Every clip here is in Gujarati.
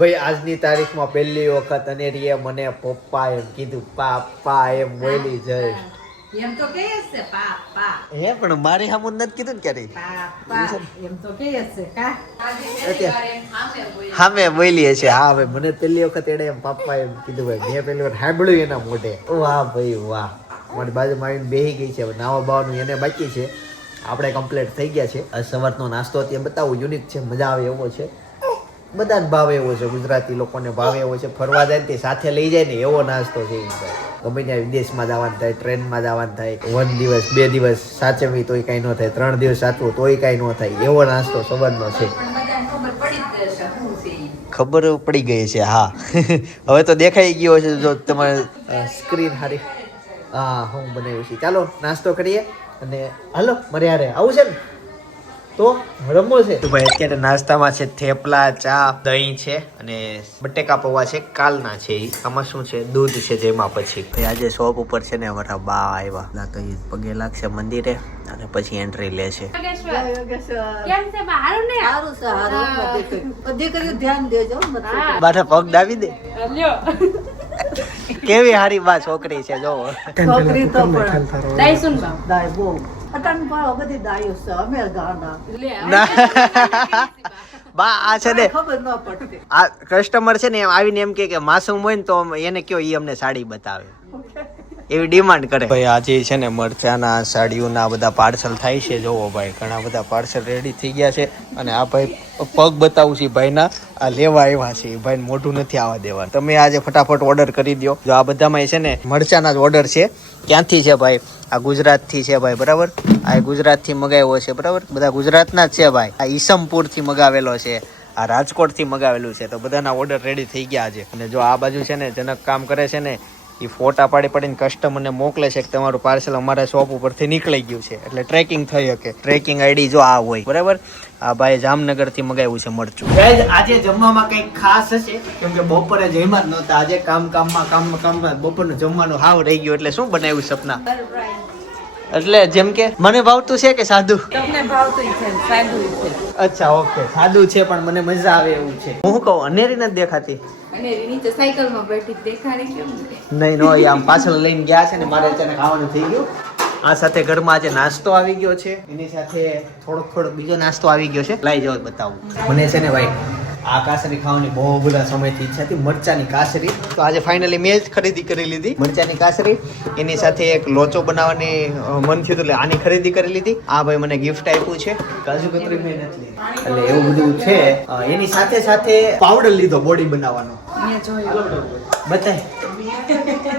ભાઈ આજની તારીખમાં પહેલી વખત અનેરીએ મને પપ્પા એમ કીધું, પાપા એમ બોલી જઈ એમ તો કહે છે પાપા. હે પણ મારી સામું નથી કીધું ને ક્યારે પાપા એમ તો કહે છે કા. હા મેં બોલીએ છે. હા ભાઈ મને પહેલી વખત એને એમ પાપા એમ કીધું. ભાઈ મેં પહેલી વાર સાંભળ્યું એના મોઢે. વાહ ભાઈ વાહ. મારી બાજુમાં આવીને બેસી ગઈ છે. નાવા બાવાનું એને બાકી છે. આપણે કમ્પ્લીટ થઈ ગયા છે. સવારનો નાસ્તો અત્યારે બતાવું યુનિક છે, મજા આવે એવો છે. બધાને ભાવે એવો છે, ગુજરાતી લોકોને ભાવે એવો છે. ફરવા જાય ને તે સાથે લઈ જાય ને એવો નાસ્તો છે. ગમે ત્યાં વિદેશમાં જવાનું થાય, ટ્રેનમાં જવાનું થાય, 1 દિવસ 2 દિવસ સાચવી તોય કાંઈ ન થાય, 3 દિવસ સાચવું તોય કાંઈ ન થાય, એવો નાસ્તો સવારનો છે. ખબર પડી ગઈ છે. હા હવે તો દેખાઈ ગયો છે. જો તમારે સ્ક્રીન હારી. હા હું બનાવ્યું છે. ચાલો નાસ્તો કરીએ અને હાલો મારે યારે આવું છે ને તો રમવો છે. તો ભાઈ અત્યારે નાસ્તામાં છે થેપલા, ચા, દહીં છે અને બટેકા પૌવા છે, કાલના છે. આમાં શું છે? દૂધ છે. જેમાં પછી ભાઈ આજે શોપ ઉપર છે ને અમારા બા આવ્યા ના તો એ પગે લાગશે મંદિરે અને પછી એન્ટ્રી લે છે. બાઠા પગ દાબી દે. કેવી હારી બા છોકરી છે જો. છોકરી તો પણ દાઈ સુન દાઈ બહુ બા આ છે ને ખબર ન પડતી. આ કસ્ટમર છે ને આવીને એમ કે માસૂમ હોય ને તો એને કયો ઈ અમને સાડી બતાવે એવી ડિમાન્ડ કરે. ભાઈ આજે છે ને મરચાના સાડીઓના બધા પાર્સલ થાય છે. જોવો ભાઈ ઘણા બધા પાર્સલ રેડી થઈ ગયા છે અને આ ભાઈ પગ બતાવું છે ભાઈના આ લેવા આવ્યા છે. ભાઈ મોઢું નથી આવવા દેવાનું. તમે આજે ફટાફટ ઓર્ડર કરી દો. જો આ બધામાં છે ને મરચાના જ ઓર્ડર છે. ક્યાંથી છે ભાઈ? આ ગુજરાતથી છે ભાઈ, બરાબર. આ ગુજરાતથી મગાવ્યો છે, બરાબર. બધા ગુજરાતના જ છે ભાઈ. આ ઈસમપુરથી મગાવેલો છે, આ રાજકોટથી મગાવેલું છે. તો બધાના ઓર્ડર રેડી થઈ ગયા છે. અને જો આ બાજુ છે ને જનક કામ કરે છે ને એ ફોટા પાડીને કસ્ટમરને મોકલે છે કે તમારું પાર્સલ અમારા શોપ ઉપરથી નીકળી ગયું છે. એટલે ટ્રેકિંગ થઈ શકે. ટ્રેકિંગ આઈડી જો આ હોય, બરાબર. આ ભાઈ જામનગરથી મગાવ્યું છે મરચું. આજે જમવામાં કંઈક ખાસ હશે કેમ કે બપોરે જમ્યા જ નહોતા. આજે કામમાં બપોરનું જમવાનું હાવ રહી ગયું. એટલે શું બનાવ્યું સપના? એટલે જેમ કે મને ભાવતું છે કે સાદું? તમને ભાવતું છે સાદું છે. અચ્છા ઓકે, સાદું છે પણ મને મજા આવે એવું છે. હું કહું અનેરી નથી દેખાતી. અને નીચે સાયકલમાં બેઠી દેખાડી કેમ નહીં નો આમ પાછળ લઈને ગયા છે ને મારે અત્યારે ખાવાનું થઈ ગયું. આ સાથે ઘરમાં આજે નાસ્તો આવી ગયો છે. એની સાથે થોડોક બીજો નાસ્તો આવી ગયો છે. લઈ જાઓ બતાવું. મને છે ને ભાઈ આ કાસરી ખાવાની બહુ બધા સમયથી ઈચ્છા હતી, મરચાની કાસરી. તો આજે ફાઇનલી મેં જ ખરીદી કરી લીધી મરચાની કાસરી. એની સાથે એક લોચો બનાવવાની મન થયું એટલે આની ખરીદી કરી લીધી. આ ભાઈ મને ગિફ્ટ આપ્યું છે કાજુ કતરી મેં નથી લીધી. એટલે એવું બધું છે. એની સાથે સાથે પાવડર લીધો બોડી બનાવવાનો. બતાય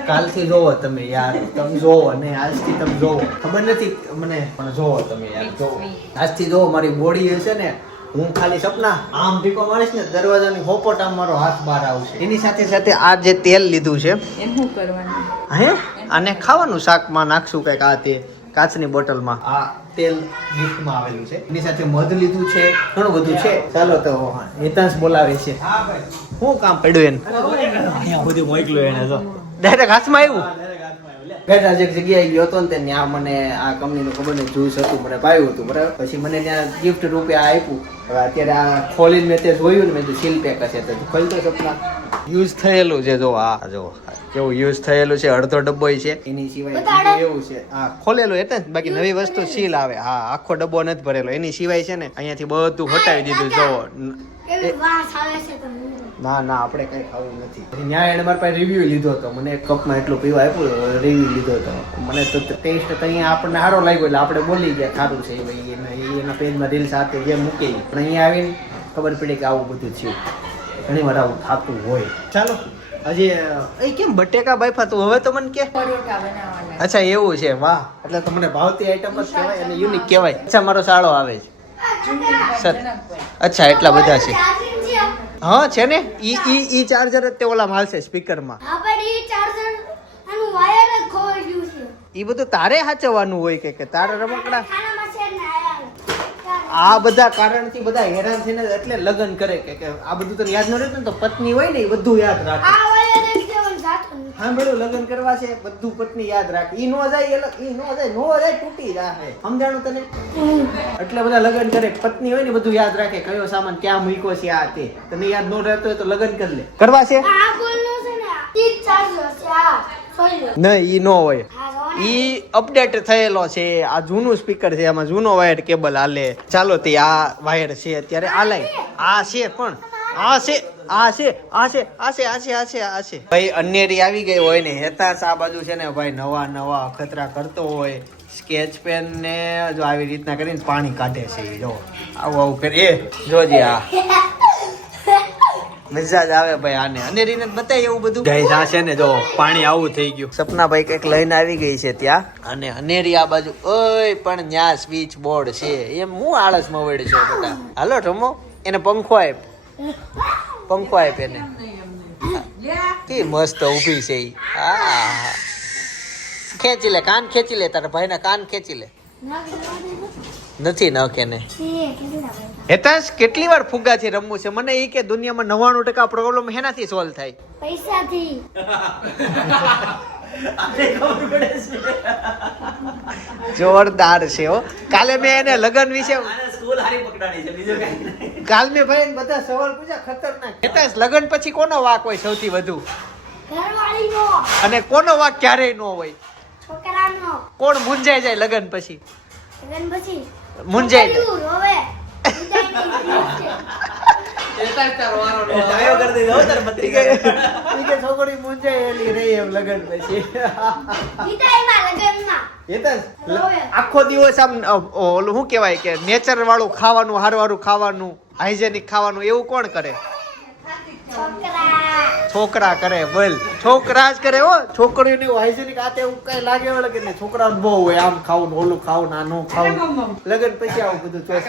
કાલથી જોવો તમે યાર, તમે જોવો ને આજથી તમે જોવો. ખબર નથી મને પણ જોવો તમે યાર, જોવો આજથી જોવો. મારી બોડી હશે ને હું ખાલી સપના આમ ટીકો મારીશ ને દરવાજાની હોપટ આમ મારો હાથ બહાર આવશે. એની સાથે સાથે આ જે તેલ લીધું છે એમ શું કરવાનું? હે આને ખાવાનું શાકમાં નાખશું કઈક. આ તે કાચની બોટલમાં આ તેલ ગિફ્ટમાં આવેલું છે. એની સાથે મધ લીધું છે, ઘણું બધું છે. ચાલો તો હેતાંશ બોલાવે છે. શું કામ પડ્યું એને? અહીંયા બધું મોકલ્યું એને તો ડાયરેક્ટ હાથમાં આવ્યું. આજે એક જગ્યાએ ગયો હતો ને ત્યાં મને આ કંપનીનું ખબર નહીં જ્યુસ હતું, મને ભાવ્યું હતું, બરાબર. પછી મને ત્યાં ગિફ્ટ રૂપે આ આપ્યું. હવે અત્યારે આ ખોલીને મેં તે જોયું ને મેં સીલ પેક હશે તો ખોલતો સપના યુઝ થયેલું છે. જો આ જો કેવું યુઝ થયેલું છે. અડધો ડબ્બો છે. એની સિવાય એવું છે આ ખોલેલું એટલે બાકી નવી વસ્તુ સીલ આવે. હા આખો ડબ્બો નથી ભરેલો. એની સિવાય છે ને અહીંયાથી બધું હટાવી દીધું. જો ના ના આપણે કઈ ખાવું નથી. ન્યાય એને મારા પાસે રિવ્યુ લીધો હતો. મને એક કપમાં એટલું પીવા આપ્યું, રિવ્યુ લીધો હતો. મને તો ટેસ્ટ અહીંયા આપણને સારો લાગ્યો એટલે આપણે બોલી ગયા સારું છે. એના પેજમાં રીલ સાથે જે મૂકી પણ અહીંયા આવીને ખબર પડી કે આવું બધું થયું. ઘણી વાર આવું થતું હોય. ચાલો હજી એ કેમ બટેકા બાફા તું હવે તો મને કે પરોઠા બનાવવાના. અચ્છા એવું છે. વાહ, એટલે તો મને ભાવતી આઈટમ જ કહેવાય અને યુનિક કહેવાય. અચ્છા મારો શાળો આવે છે સર. અચ્છા એટલા બધા છે. હા છે ને ઈ ચાર્જર જ તે ઓલા હાલશે સ્પીકરમાં. ઈ બધું તારે સાચવવાનું હોય કે તારે રમકડા આ બધા કારણથી બધા હેરાન થઈને એટલે લગ્ન કરે કે આ બધું તને યાદ ન રહેતું ને તો પત્ની હોય ને એ બધું યાદ રાખે. સાંભળ્યું લગ્ન કરવા છે બધું પત્ની યાદ રાખે. ઈ નો જાય નો જાય તૂટી જાય. સમજાણું તને? એટલે બધા લગ્ન કરે, પત્ની હોય ને બધું યાદ રાખે, કયો સામાન ક્યાં મૂક્યો છે, આ તે. તને યાદ નો રહેતો હોય તો લગ્ન કરી લે. કરવા છે? નહીં, ઈ નો હોય. ઈ અપડેટ થયેલો છે. આ જૂનું સ્પીકર છે, આમાં જૂનો વાયર કેબલ હાલે. ચાલો તે આ વાયર છે અત્યારે આ લાઈ. આ છે પણ આ છે ભાઈ. અન્યરી આવી ગઈ હોય ને હેતાસ આ બાજુ છે ને ભાઈ નવા અખતરા કરતો હોય. સ્કેચ પેન ને જો આવી રીતના કરીને પાણી કાઢે છે. જો આવું કરે જોજે. આ મિજાજ આવે ભાઈ આને. અનેરીને બતાય એવું બધું. ગાઈસ આ છે ને જો પાણી આવું થઈ ગયું. સપનાભાઈ કઈક લઈને આવી ગઈ છે ત્યાં, અને અનેરી આ બાજુ. ઓય પણ ન્યા સ્વિચ બોર્ડ છે. એમ હું આળસ માં વળી છો બેટા. હાલો રમો. એને પંખો આપ એને. કે મસ્ત ઊભી છે ઈ. હા ખેંચી લે, કાન ખેંચી લે, તારા ભાઈના કાન ખેંચી લે. નથી ન કે ને. હેતાંશ કેટલી વાર ફુગ્ગાથી રમવું છે? મને ઈ કે દુનિયામાં 99% પ્રોબ્લેમ હેનાથી સોલ્વ થાય? પૈસાથી. જોરદાર છે હો. કાલે મેં એને લગન વિશે કાલ મેં ભાઈ બધા સવાલ પૂછ્યા ખતરનાક. હેતાંશ લગન પછી કોનો વાક હોય સૌથી વધુ? ઘરવાળીનો. અને કોનો વાક ક્યારેય ન હોય? છોકરાનો. કોણ મુંજાઈ જાય લગન પછી? લગન પછી મુંજાઈ જાય. હવે છોકરી મુંજાયેલી રહી એમ લગન પછી. આખો દિવસ આમ ઓલું શું કેવાય કે નેચર વાળું ખાવાનું, હારવારું ખાવાનું, હાઇજેનિક ખાવાનું એવું કોણ કરે? છોકરા કરે. બોલ, છોકરા જ કરે હો. છોકરીઓને એવું હાઇજેનિક આ તે એવું કઈ લાગે વળે કે નહીં. છોકરાઓને બહુ હોય આમ ખાવું, ઓલું ખાવું, નાનું ખાવું. લગન પછી આવું બધું ચોઈસ.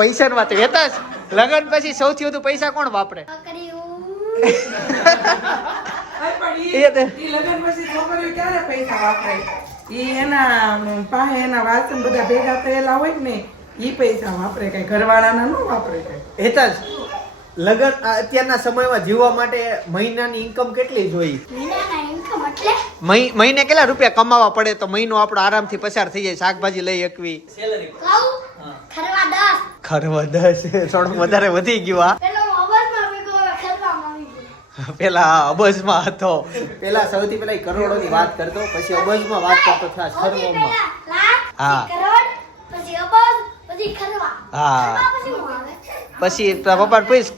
પૈસા વાત હેતા જ. લગન પછી સૌથી વધુ પૈસા કોણ વાપરે? એના વાસણ બધા ભેગા થયેલા હોય ને ઈ પૈસા વાપરે, કઈ ઘરવાળાના ન વાપરે કઈ. હેતા જ લગન અત્યારના સમયમાં જીવવા માટે મહિનાની ઇન્કમ કેટલી જોઈએ? મહિને કેટલા રૂપિયા કમાવા પડે તો મહિનો આપણો આરામથી પસાર થઈ જાય? શાકભાજી લઈ એકવી ખરવા 10 થોડું વધારે વધી ગયું. પેલા અબજમાં હતો. પેલા સૌથી પેલા કરોડોની વાત કરતો, પછી અબજમાં વાત કરતો ખાસ ખરવામાં. હા પછી પપ્પા પૂછ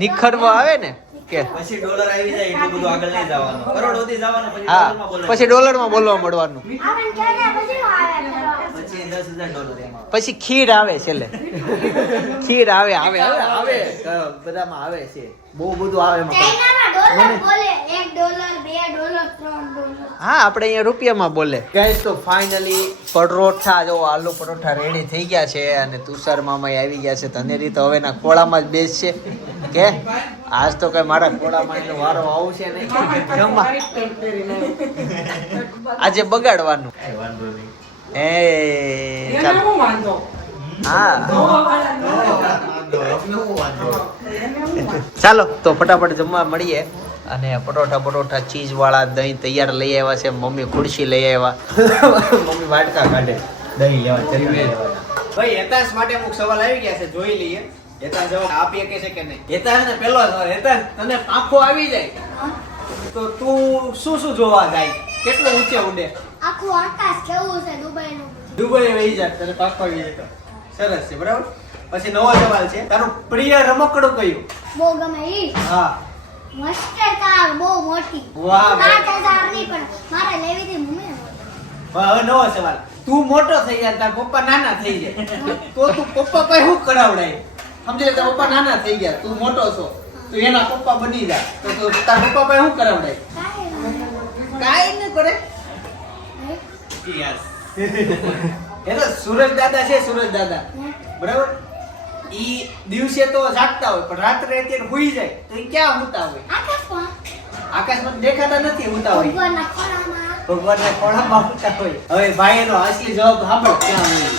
નિખરવા આવે ને કે પછી ડોલર આવી જાય એટલું બધું આગળ નહીં જવાનું. કરોડ સુધી જવાનું, પછી હા ડોલરમાં પછી ડોલરમાં બોલવા મળવાનું. પછી 10,000 ડોલર એમાં. પછી ખીર આવે છેલ્લે. ખીર આવે બધામાં આવે છે. બહુ બધું આવે એમાં. હા આપણે અહીંયા રૂપિયામાં બોલે. ગાઈસ તો ફાઇનલી પરોઠા જો આલુ પરોઠા રેડી થઈ ગયા છે, અને તુષાર મામા આવી ગયા છે. ધનેરી તો હવેના ખોળામાં જ બેસશે કે આજ તો કઈ મારા ખોળામાં એનો વારો આવશે નહીં. જમવા આજે બગાડવાનું. એ ચાલો હા ચાલો તો ફટાફટ જમવા મળીએ. અને પરોઠા ચીઝ વાળા દહીં તૈયાર લઈ આવ્યા છે. મમ્મી ખુરશી લઈ આવ્યા. મમ્મી વાટકા કાઢે દહીં લેવા ભાઈ. હેતાંશ માટે અમુક સવાલ આવી ગયા છે, જોઈ લઈએ. હેતાંશ જવાબ આપીએ કે છે કે નહીં? હેતાંશ ને પહેલો સવાલ. હેતાંશ તને પાંખો આવી જાય તો તું શું જોવા જાય? કેટલું ઊંચે ઉડે? આખું આકાશ કેવું છે દુબઈનું. દુબઈ વહી જાય તને પાંખો આવી જાય તો. સરસ છે, બરાબર. પછી નવો સવાલ છે, તારું પ્રિય રમકડું કયું? બહુ ગમે ઈ. હા મસ્ટર કાર બહુ મોટી. વાહ. 5000 ની પણ મારે લેવી હતી મમ્મી. હવે નવો સવાલ. તું મોટો થઈ જાય તાર પપ્પા નાના થઈ જાય તો તું પપ્પા પાસે શું કરાવડાય? સમજી લે, તારા પપ્પા નાના થઈ ગયા, તું મોટો છો, તું એના પપ્પા બની જા તો તું તાર પપ્પા પાસે શું કરાવડાય? કાઈ ન કરે. યસ. એ તો સુરજ દાદા છે. સુરજ દાદા બરાબર. ઈ દિવસે તો જાગતા હોય પણ રાત્રે અત્યારે હુઈ જાય તો ઈ ક્યાં હુતા હોય? આકાશમાં દેખાતા નથી, હુતા હોય ભગવાનના ખોળામાં હુતા હોય. હવે ભાઈનો અસલી જવાબ સાંભળો ક્યાં હોય?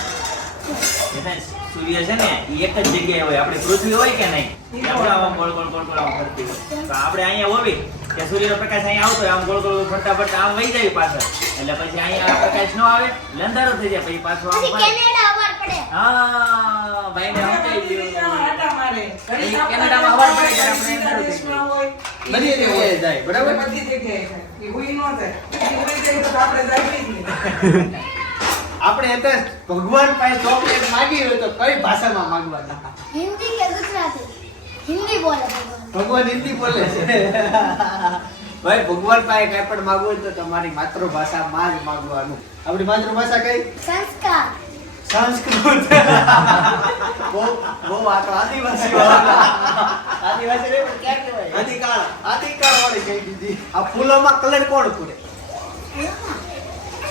સૂર્ય છે ને એ એક જ જગ્યાએ હોય. આપણી પૃથ્વી હોય કે નહીં, એમ આમ ગોળ ગોળ ગોળ ગોળ આમ ફરતી હોય. તો આપણે અહીંયા હોવી કે સૂર્યનો પ્રકાશ અહીંયા આવતો હોય, આમ ગોળ ગોળ ફરતા ફરતા આમ વહી જાય પાછળ, એટલે પછી અહીંયા આ પ્રકાશ ન આવે એટલે અંધારો થઈ જાય, પછી પાછો આમ પછી કેનેડા અવાર પડે. હા ભાઈને સમજાઈ ગયું. આટા મારે. એ કેનેડામાં હવા પડે ત્યારે આપણે અંધારું થઈ જાય. બધી જગ્યાએ જાય, બરાબર? બધી જગ્યાએ જાય. એ હુઈ ન જાય. એ હુઈ જાય તો આપણે જાય જ નહીં. આપણે એટલે ભગવાન પાસે ચોકલેટ માંગી હોય તો કઈ ભાષામાં માંગવાના? હિન્દી કે ગુજરાતી? હિન્દી બોલે ભગવાન. ભગવાન હિન્દી બોલે છે. ભાઈ ભગવાન પાસે કઈ પણ માંગવું હોય તો તમારી માતૃભાષામાં જ માંગવાનું. આપણી માતૃભાષા કઈ? સંસ્કાર. સંસ્કૃત. બહુ આ તો આદિવાસી વાળા. આદિવાસી નહીં પણ ક્યાં કહેવાય? આદિકાળ વાળી કહી દીધી. આ ફૂલોમાં કલર કોણ પૂરે?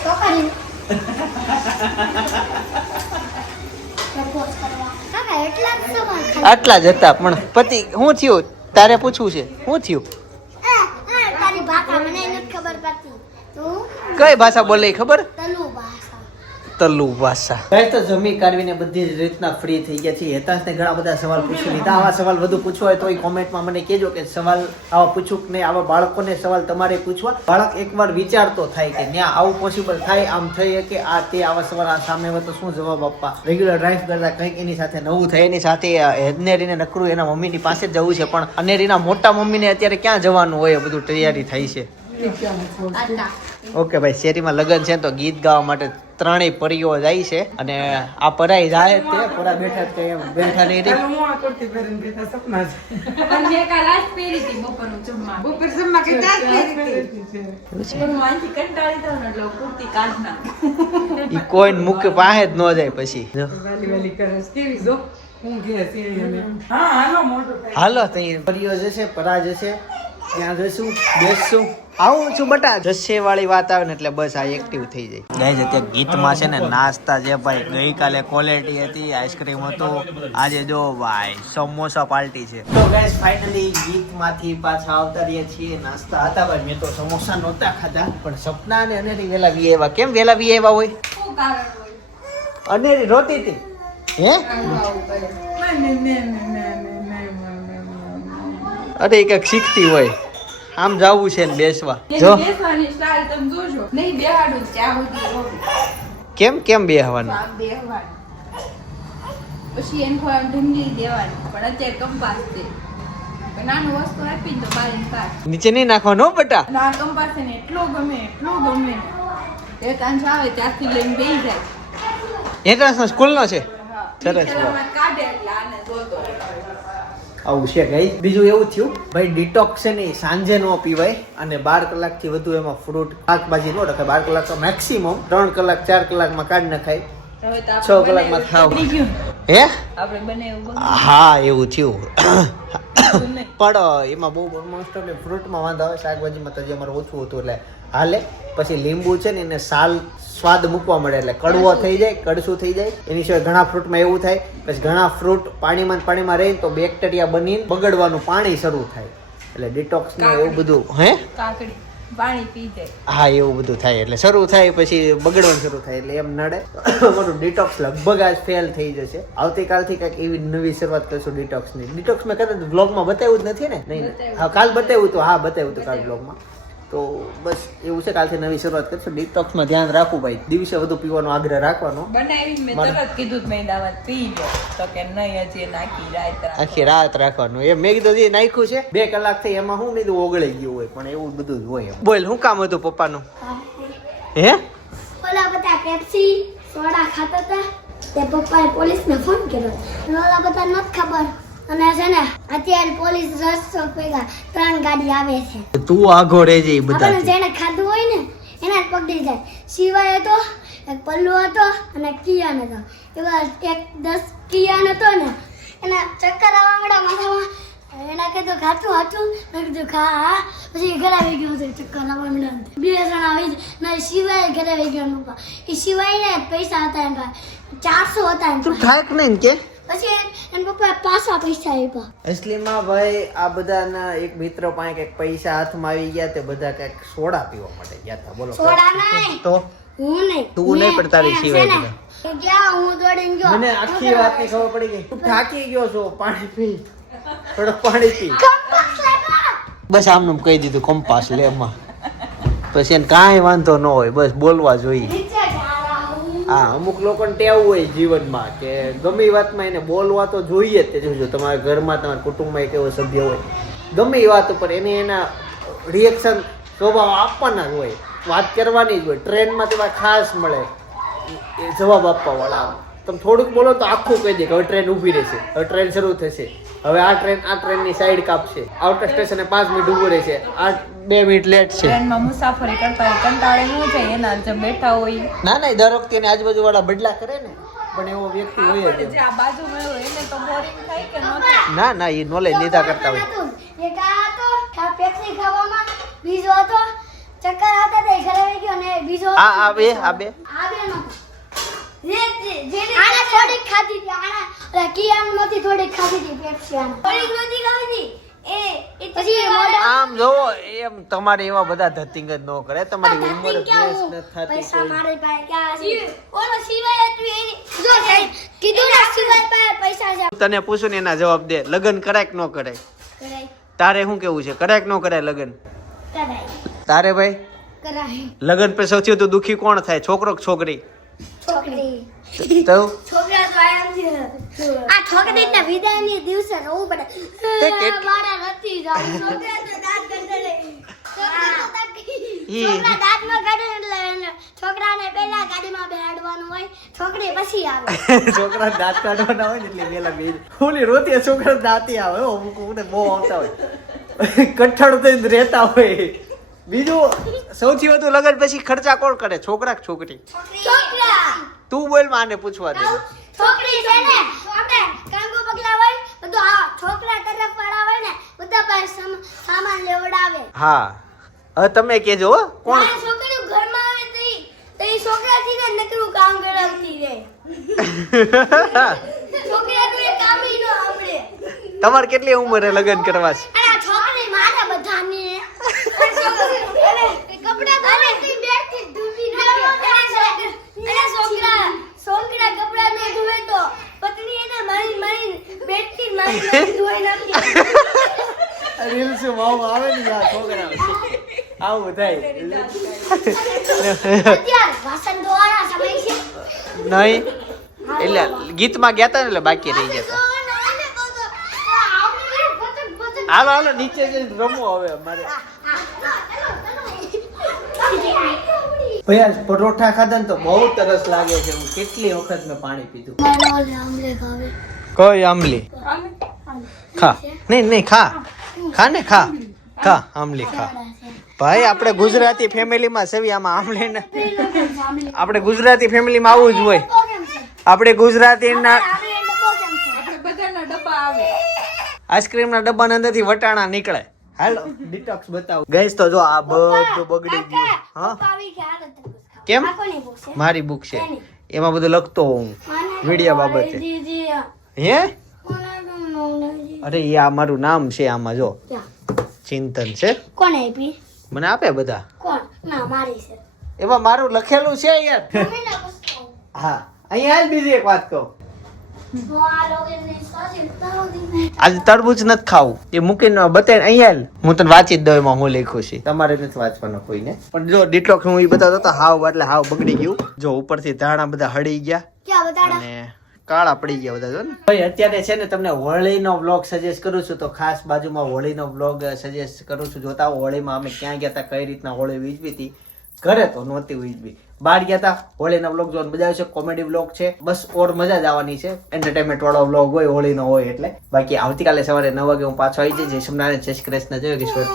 છોકરી પ્રપોઝ કરવા. કાકા એટલા જ સવાલ ખાલી. આટલા જ હતા પણ પતિ શું થયું? તારે પૂછવું છે શું થયું? તારી ભાષા મને નથી ખબર પડતી. તું કઈ ભાષા બોલે ખબર? તલુ ભાષા. તલ્લુ ભાષા. ગાઈસ તો જમી કાઢવીને બધી જ રીતના ફ્રી થઈ ગયા છે. હેતાંશને ઘણા બધા સવાલ પૂછી લીધા. આવા સવાલ વધુ પૂછવા હોય તો એ કોમેન્ટમાં મને કહેજો કે સવાલ આવા પૂછું કે નહીં. આવા બાળકોને સવાલ તમારે પૂછવા. બાળક એકવાર વિચારતો થાય કે ત્યાં આવું પોસિબલ થાય, આમ થઈ કે આ તે આવા સવાલ આ સામે હોય તો શું જવાબ આપવા. રેગ્યુલર ડ્રાઈવ કરતા કંઈક એની સાથે નવું થાય. એની સાથે અનેરીને નકરું એના મમ્મીની પાસે જ જવું છે, પણ અનેરીના મોટા મમ્મીને અત્યારે ક્યાં જવાનું હોય? બધું તૈયારી થઈ છે. આટા. ઓકે ભાઈ, શેરીમાં લગ્ન છે તો ગીત ગાવા માટે ત્રણેય પરીઓ જાય છે અને આ પરાઈ જાય જ તે પરા બેઠા જ તે બેઠા નહીં રહી. ચાલો હું આ કુર્તી પહેરીને બેઠા સપના છે. પણ મેં કાલ આજ પહેરી હતી બપોરનું જમવા. બપોર જમવા કે ત્યાં જ પહેરી હતી. પણ હું અહીંથી કંટાળી જાઉં ને એટલે હું કુર્તી કાઢ નાખું. ઈ કોઈને મુખ પાસે જ ન જાય પછી. જો. વાલી વાલી કરે છે. કેવી જો હું ગયા સીડી અને હા હાલો મોટો થાય. હાલો તઈ પરીઓ જશે, પરા જશે, ત્યાં જશું, બેસશું. આવું છું બટા. જશે વાળી વાત આવે ને એટલે બસ આ એક્ટિવ થઈ જાય. ગાઈસ અત્યારે ગીતમાં છે ને નાસ્તા જે ભાઈ ગઈકાલે ક્વોલિટી હતી, આઈસ્ક્રીમ હતું, આજે જો ભાઈ સમોસા પાર્ટી છે. તો ગાઈસ ફાઇનલી ગીતમાંથી પાછા આવતા રહ્યા છીએ. નાસ્તા હતા ભાઈ, મેં તો સમોસા નહોતા ખાધા પણ સપના અને અનેરી વેલા વી આવ્યા. કેમ વેલા વી આવ્યા હોય? શું કારણ હોય? અનેરી રોતી હતી હે? આવું કરે. અરે એક શીખતી હોય. આમ જાવું છે ને બેસવા. એની જો બેસવાની style તમે જોજો. નહીં બેહાડું જ ત્યાં સુધી રહું. કેમ બેહવાનું? આમ બેહવાનું. પછી એને થોડા ઢીંગલી દેવાની. પણ અત્યારે કંપાસ છે. પણ નાનું વસ્તુ આપીને તો બારીને પાસ. નીચે નહીં નાખવાનો હો બટા. અને આ કંપાસ છે ને એટલો ગમે ને. એક અંશ આવે ત્યાંથી લઈને બેસી જાય. ઇન્ટરનેશનલ સ્કૂલનો છે. હા. સરસ. બિચારામાં કાઢે એટલે આને જોતો રહે. આવું છે ગઈ. બીજું એવું થયું ભાઈ, ડિટોક્સ છે ને ઈ સાંજે ન પીવાય અને 12 કલાકથી વધુ એમાં ફ્રૂટ શાકભાજી ન રખાય. 12 કલાક તો મેક્સિમમ, 3 કલાક 4 કલાકમાં કાઢી નખાય. હવે તો 6 કલાકમાં ખાવ. હે? આપણે બને એવું બને. હા એવું થયું. એવું નહીં. પણ એમાં બહુ મોસ્ટ ઓફ ફ્રૂટમાં વાંધો આવે, શાકભાજીમાં તો જે અમારે ઓછું હતું એટલે હાલે. પછી લીંબુ છે ને એને સાલ સ્વાદ મૂકવા મળે એટલે કડવો થઈ જાય, કડશું થઈ જાય. એની સિવાય ઘણા ફ્રૂટમાં એવું થાય. પછી ઘણા ફ્રૂટ પાણીમાં રહે તો બેક્ટેરિયા બનીને બગડવાનું પાણી શરૂ થાય. એટલે ડિટોક્સ ને એવું બધું. હે? કાકડી પાણી પી જાય. હા એવું બધું થાય એટલે શરૂ થાય પછી બગડવાનું શરૂ થાય એટલે એમ નડે. મારું ડિટોક્સ લગભગ આજ ફેલ થઈ જશે. આવતીકાલથી કંઈક એવી નવી શરૂઆત કરશું ડિટોક્સની. ડિટોક્સ મેં કદાચ વ્લોગમાં બતાવ્યું જ નથી ને? નહીં. હા કાલ બતાવ્યું હતું. હા બતાવ્યું હતું કાલ વ્લોગમાં. તો બસ એવું છે, કાલથી નવી શરૂઆત કરશું. ડિટોક્સમાં ધ્યાન રાખવું ભાઈ. દિવસે વધુ પીવાનો આગ્રહ રાખવાનો. બનાવીને મેં તરત કીધું મેં દાવત પી લો તો કે નહીં હજી નાખી રાત આખી રાત રાખવાનું. એ મેં કીધું જે નાખ્યું છે 2 કલાક થઈ એમાં હું કીધું ઓગળી ગયું હોય પણ એવું બધું જ હોય. બોલ શું કામ હતું પપ્પાનું? હે? ઓલા બધા પેપ્સી સોડા ખાતા હતા તે પપ્પાએ પોલીસને ફોન કર્યો. ઓલા બધા નથી ખબર અને છે ને અત્યારે પોલીસ રસ્તો ભેગા 3 ગાડી આવે છે. તું આઘો રહેજે એ બધા. આપણે જેને ખાધું હોય ને એના જ પકડી જાય. શિવાય હતો, એક પલ્લુ હતો અને કિયાન હતો. એવા એક 10 કિયાન હતો ને એના ચક્કર આવવા માથામાં. એના કીધું ખાતું હતું, મેં કીધું ખા. પછી ઘરે આવી ગયું હતું ચક્કર આવવા મળ્યા. 2 જણા આવી ને શિવાય ઘરે આવી ગયો પપ્પા. એ શિવાય ને પૈસા હતા એમ 400 હતા એમ. તું થાક નહીં કે? પછી એમ પપ્પા પાછા પૈસા આપ્યા. અસલીમાં ભાઈ આ બધાના એક મિત્ર પાસે કંઈક પૈસા હાથમાં આવી ગયા તે બધા કંઈક સોડા પીવા માટે ગયા હતા. બોલો સોડા નહીં તો હું નહીં તું નહીં પણ તારી મેં સિવાય છે ને, બધા. એ ગયા હું દોડીને ગયો મને આખી વાતની ખબર પડી ગઈ. તું થાકી ગયો છો, પાણી પી, થોડુંક પાણી પી. કંપાસ લાવ્યો. બસ આમનું કહી દીધું કંપાસ લે એમાં. પછી એને કાંઈ વાંધો ન હોય, બસ બોલવા જોઈએ. નીચે જા રહા હું. હા, અમુક લોકોને ટેવ હોય જીવનમાં કે ગમે એ વાતમાં એને બોલવા તો જોઈએ જ. તે જોજો તમારા ઘરમાં, તમારા કુટુંબમાં એક એવો સભ્ય હોય, ગમે એ વાત ઉપર એને એના રિએક્શન સ્વભાવ આપવાના જ હોય, વાત કરવાની જ હોય. ટ્રેનમાં તમારે ખાસ મળે એ જવાબ આપવા વાળા. તમે થોડુંક બોલો તો આખું કહી દે કે હવે ટ્રેન ઊભી રહેશે, હવે ટ્રેન શરૂ થશે, હવે આ ટ્રેનની સાઈડ કાપશે, આઉટર સ્ટેશને 5 મિનિટ ઊભું રહેશે, આ 2 મિનિટ લેટ છે. ટ્રેનમાં મુસાફરી કરતા હોય કંટાળે ન જાય એના જે બેઠા હોય ના ના, દર વખતે એને આજુબાજુ વાળા બદલા કરે ને, પણ એવો વ્યક્તિ હોય જ. જે આ બાજુમાં હોય એને તો બોરિંગ થાય કે ન થાય. ના ના, એ નોલેજ લીધા કરતા હોય. એક આ હતો આ પેપ્સી ખાવામાં, બીજો હતો ચક્કર આવતા હતા એ ઘરે આવી ગયો, અને બીજો હતો આ બે આ બે નતો. આને થોડીક ખાધી હતી, આને ઓલા કિયાનમાંથી થોડીક ખાધી હતી પેપ્સી, આને થોડીક નહોતી ખાધી એ પછી મોઢા આમ જોવો, એમ તમારે એવા બધા ધતિંગ જ ન કરે. તમારી ઉંમર ધતિંગ ક્યાં વેસ્ટ હું? નથી થતી પૈસા કોઈ. મારી પાસે ક્યાં છે? ઓલો સિવાય હતું એની જો સાહેબ કીધું ને સિવાય પાસે પૈસા છે. તને પૂછું ને એના જવાબ દે. લગ્ન કરાય કે ન કરાય? કરાય તારે શું કેવું છે, કરાય કે ન કરાય લગ્ન? કરાય તારે ભાઈ કરાય. લગ્ન પર સૌથી વધુ દુખી કોણ થાય, છોકરો કે છોકરી? છોકરી તો છોકરા તો આમ છે. આ છોકરીના વિદાયની દિવસે રોવું પડે. મારા નથી જાવું. છોકરા તો દાંત કાઢે ને. છોકરા દાંતમાં કાઢે ને એટલે એને છોકરાને પહેલા ગાડીમાં બેહાડવાનું હોય, છોકરી પછી આવે. છોકરા દાંત કાઢવાના હોય ને એટલે પેલા બે ઓલી રોતી છોકરા દાંતી આવે. અમુક અમુકને બહુ આવતા હોય, કઠણ થઈને રહેતા હોય. બીજું સૌથી વધુ લગ્ન પછી ખર્ચા કોણ કરે, છોકરા કે છોકરી? છોકરા તું બોલ, માને પૂછવા દે. છોકરી છે ને, આપણે કાંગો પગલા હોય બધું આ છોકરા તરફ વાળા હોય ને બધા પાસે સામાન લેવડાવે. હા, હવે તમે કેજો હો, કોણ? મારી છોકરીઓ ઘરમાં આવે તો ઈ છોકરાથી ને નકરું કામ કરાવતી રહે. છોકરાનું એ કામ ઈ નો આવડે. તમારે કેટલી ઉંમરે લગ્ન કરવા છે? અને આ છોકરી મારે બધાને કપડા ધોવાથી બેઠી ધૂવી નાખે. અને છોકરા કપડા ન ધોવે તો પત્ની એને મારી બેઠી મારી ધોઈ નાખે. રીલ્સ માં આવે ને આ છોકરા આવું થાય. અત્યારે વાસણ ધોવાના સમય છે. નહીં એટલે ગીતમાં ગયા તા ને એટલે બાકી રહી ગયા. હાલો હાલો, નીચે જઈને રમો હવે અમારે. ભૈયા પરોઠા ખાધા ને તો બહુ તરસ લાગે છે. હું કેટલી વખત મેં પાણી પીધું. કઈ આમલી ખા? નહીં ખા ને, ખા આમલી ખા. ભાઈ આપણે ગુજરાતી ફેમિલીમાં સેવી, આમાં આમલી ને આપણે ગુજરાતી ફેમિલીમાં આવું જ હોય. આપણે ગુજરાતીના આપણે બધાના ડબ્બા આવે. આઈસ્ક્રીમના ડબ્બાના અંદરથી વટાણા નીકળે. હાલો ડિટોક્સ બતાવો. ગઈસ તો જો આ બધું બગડી ગયું. હા કેમ? મારી બુક છે, એમાં બધું લખતો હું વિડિયા બાબતે. હે અરે એ આ મારું નામ છે, આમાં જો ચિંતન છે. કોને આપી? મને આપે બધા. કોણ? ના મારી છે. એમાં મારું લખેલું છે યાર. હા, અહીંયા હાલ બીજી એક વાત કહું. આજે તરબૂચ નથી ખાવું, એ મૂકીને બતાવીને અહીંયા હાલ હું તને વાંચી જ દઉં એમાં હું લખ્યું છે. તમારે નથી વાંચવાનો કોઈને. પણ જો ડિટોક્સ હું એ બતાવતો હતો, હાવ એટલે હાવ બગડી ગયું. જો ઉપરથી ધાણા બધા હળી ગયા ક્યાં બતાડા? અને કાળા પડી ગયા બધા. જો ને ભાઈ અત્યારે છે ને તમને હોળીનો વ્લોગ સજેસ્ટ કરું છું, તો ખાસ બાજુમાં હોળીનો વ્લોગ સજેસ્ટ કરું છું. જોતા હોળીમાં અમે ક્યાં ગયા હતા, કઈ રીતના હોળી વીજવી હતી. ઘરે તો નહોતી વીજવી, બહાર ગયા હતા. હોળીના વ્લોગ જોવાનું મજા આવશે. કોમેડી વ્લોગ છે, બસ ઓર મજા જ આવવાની છે. એન્ટરટેનમેન્ટ વાળો વ્લોગ હોય હોળીનો હોય એટલે. બાકી આવતીકાલે સવારે 9 વાગે હું પાછો આવી જઈશ. જય સોમનાથ, જય શ્રી કૃષ્ણ, જય કિશોર.